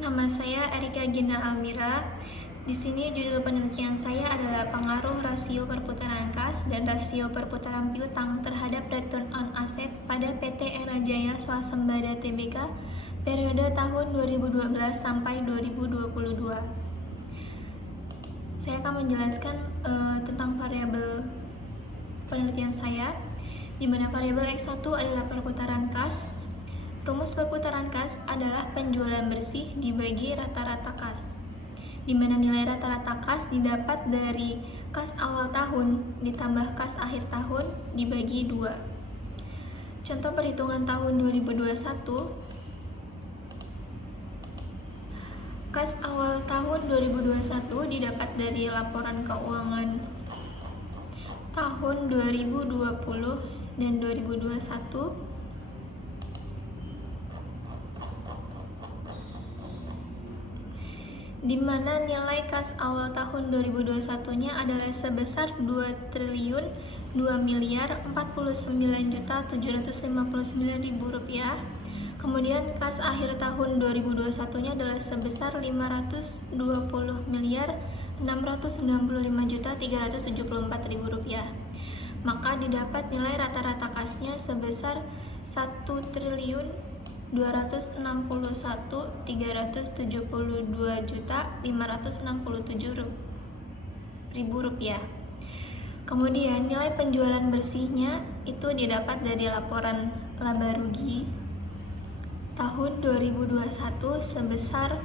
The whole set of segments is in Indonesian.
Nama saya Erika Gina Almira. Di sini judul penelitian saya adalah pengaruh rasio perputaran kas dan rasio perputaran piutang terhadap return on asset pada PT Era Jaya Swasembada Tbk periode tahun 2012 sampai 2022. Saya akan menjelaskan tentang variabel penelitian saya, di mana variabel X1 adalah perputaran kas. Rumus perputaran kas adalah penjualan bersih dibagi rata-rata kas, di mana nilai rata-rata kas didapat dari kas awal tahun ditambah kas akhir tahun dibagi 2. Contoh perhitungan tahun 2021, kas awal tahun 2021 didapat dari laporan keuangan tahun 2020 dan 2021, di mana nilai kas awal tahun 2021-nya adalah sebesar 2.249.759.000 rupiah. Kemudian kas akhir tahun 2021-nya adalah sebesar 520.695.374.000 rupiah. Maka didapat nilai rata-rata kasnya sebesar 1.261.372.567.000 rupiah. Kemudian nilai penjualan bersihnya itu didapat dari laporan laba rugi tahun 2021 sebesar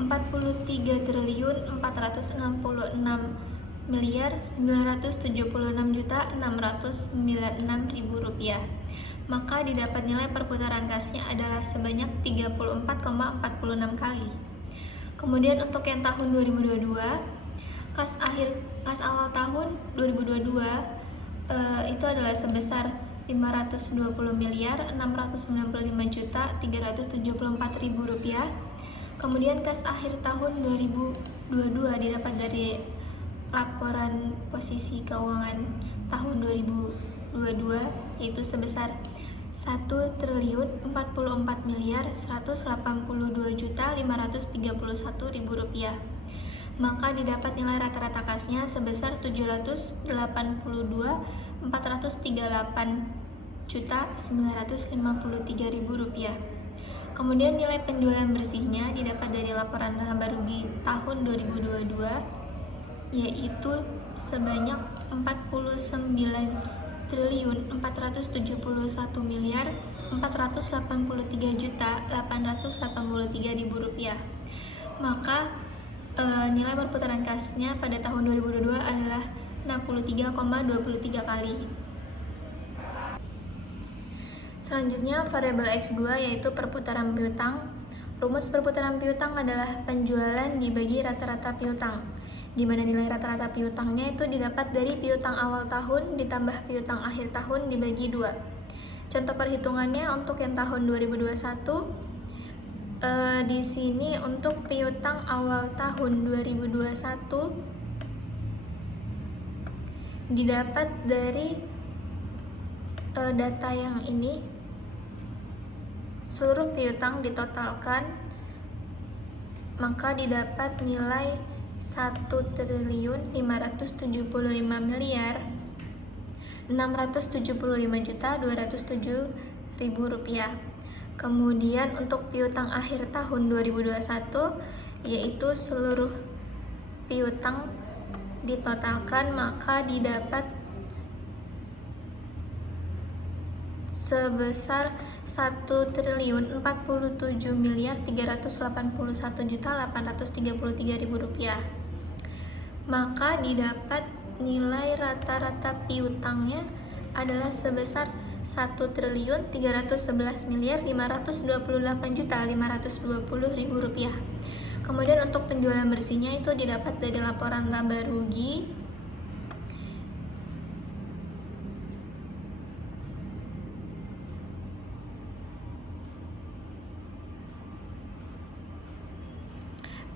43.496.976.696.000 rupiah. Maka didapat nilai perputaran kasnya adalah sebanyak 34,46 kali. Kemudian untuk yang tahun 2022, kas awal tahun 2022 itu adalah sebesar 520.695.374.000 rupiah. Kemudian kas akhir tahun 2022 didapat dari laporan posisi keuangan tahun 2022 yaitu sebesar 1.044.182.531.000 rupiah. Maka didapat nilai rata-rata kasnya sebesar 782.438.953.000 rupiah. Kemudian nilai penjualan bersihnya didapat dari laporan laba rugi tahun 2022 yaitu sebanyak 49.481.483.883.000 rupiah. Maka nilai perputaran kasnya pada tahun 2022 adalah 63,23 kali. Selanjutnya variabel X2 yaitu perputaran piutang. Rumus perputaran piutang adalah penjualan dibagi rata-rata piutang, di mana nilai rata-rata piutangnya itu didapat dari piutang awal tahun ditambah piutang akhir tahun dibagi 2. Contoh perhitungannya untuk yang tahun 2021, di sini untuk piutang awal tahun 2021 didapat dari data yang ini. Seluruh piutang ditotalkan, maka didapat nilai 1.575.675.207.000 rupiah. Kemudian untuk piutang akhir tahun 2021 yaitu seluruh piutang ditotalkan, maka didapat sebesar 1.047.381.833.000 rupiah. Maka didapat nilai rata-rata piutangnya adalah sebesar 1.311.528.520.000 rupiah. Kemudian untuk penjualan bersihnya itu didapat dari laporan laba rugi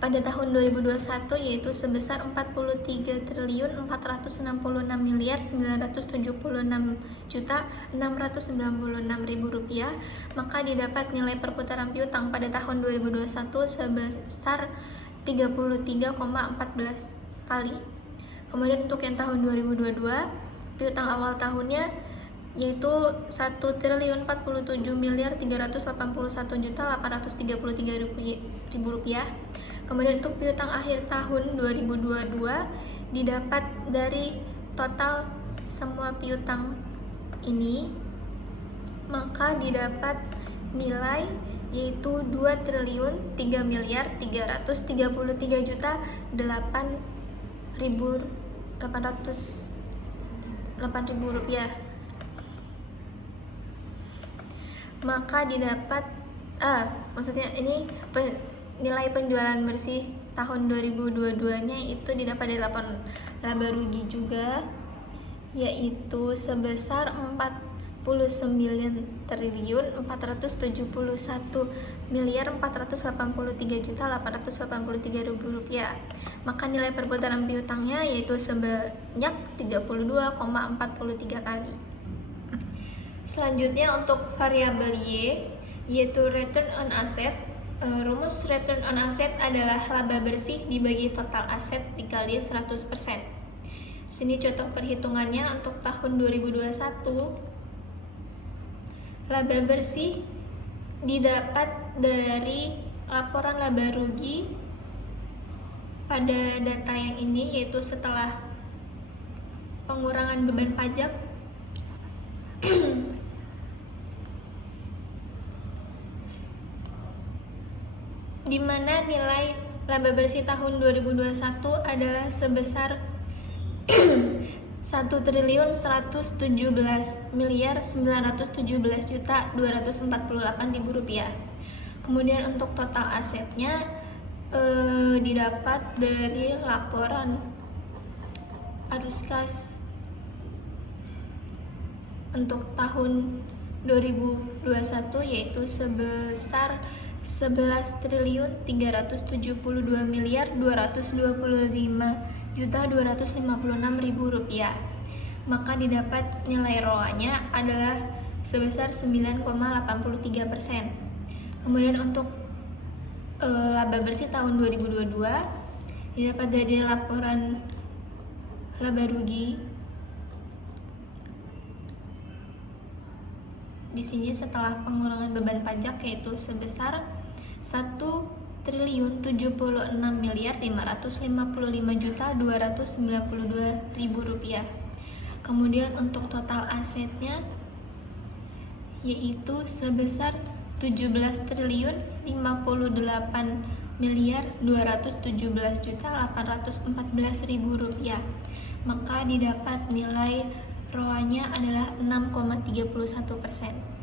pada tahun 2021 yaitu sebesar 43.466.976.696.000 rupiah, maka didapat nilai perputaran piutang pada tahun 2021 sebesar 33,14 kali. Kemudian untuk yang tahun 2022, piutang awal tahunnya yaitu 1.041.381.833.000 rupiah. Kemudian untuk piutang akhir tahun 2022 didapat dari total semua piutang ini, maka didapat nilai yaitu 2.333.800.000 rupiah. Maka didapat maksudnya ini nilai penjualan bersih tahun 2022-nya itu didapat dari laba rugi juga, yaitu sebesar 49.471.483.883.000 rupiah. Maka nilai perputaran piutangnya yaitu sebanyak 32,43 kali. Selanjutnya untuk variabel Y yaitu return on asset. Rumus return on asset adalah laba bersih dibagi total aset dikali 100%. Sini contoh perhitungannya untuk tahun 2021. Laba bersih didapat dari laporan laba rugi pada data yang ini, yaitu setelah pengurangan beban pajak di mana nilai laba bersih tahun 2021 adalah sebesar 1.117.917.248.000 rupiah. Kemudian untuk total asetnya didapat dari laporan arus kas untuk tahun 2021 yaitu sebesar 11.372.225.256.000 rupiah. Maka didapat nilai ROA-nya adalah sebesar 9,83%. Kemudian untuk laba bersih tahun 2022 didapat dari laporan laba rugi. Di sini setelah pengurangan beban pajak yaitu sebesar 1.556.555.292.000 rupiah. Kemudian untuk total asetnya yaitu sebesar 17.058.217.814.000 rupiah. Maka didapat nilai ROA-nya adalah 6,31%.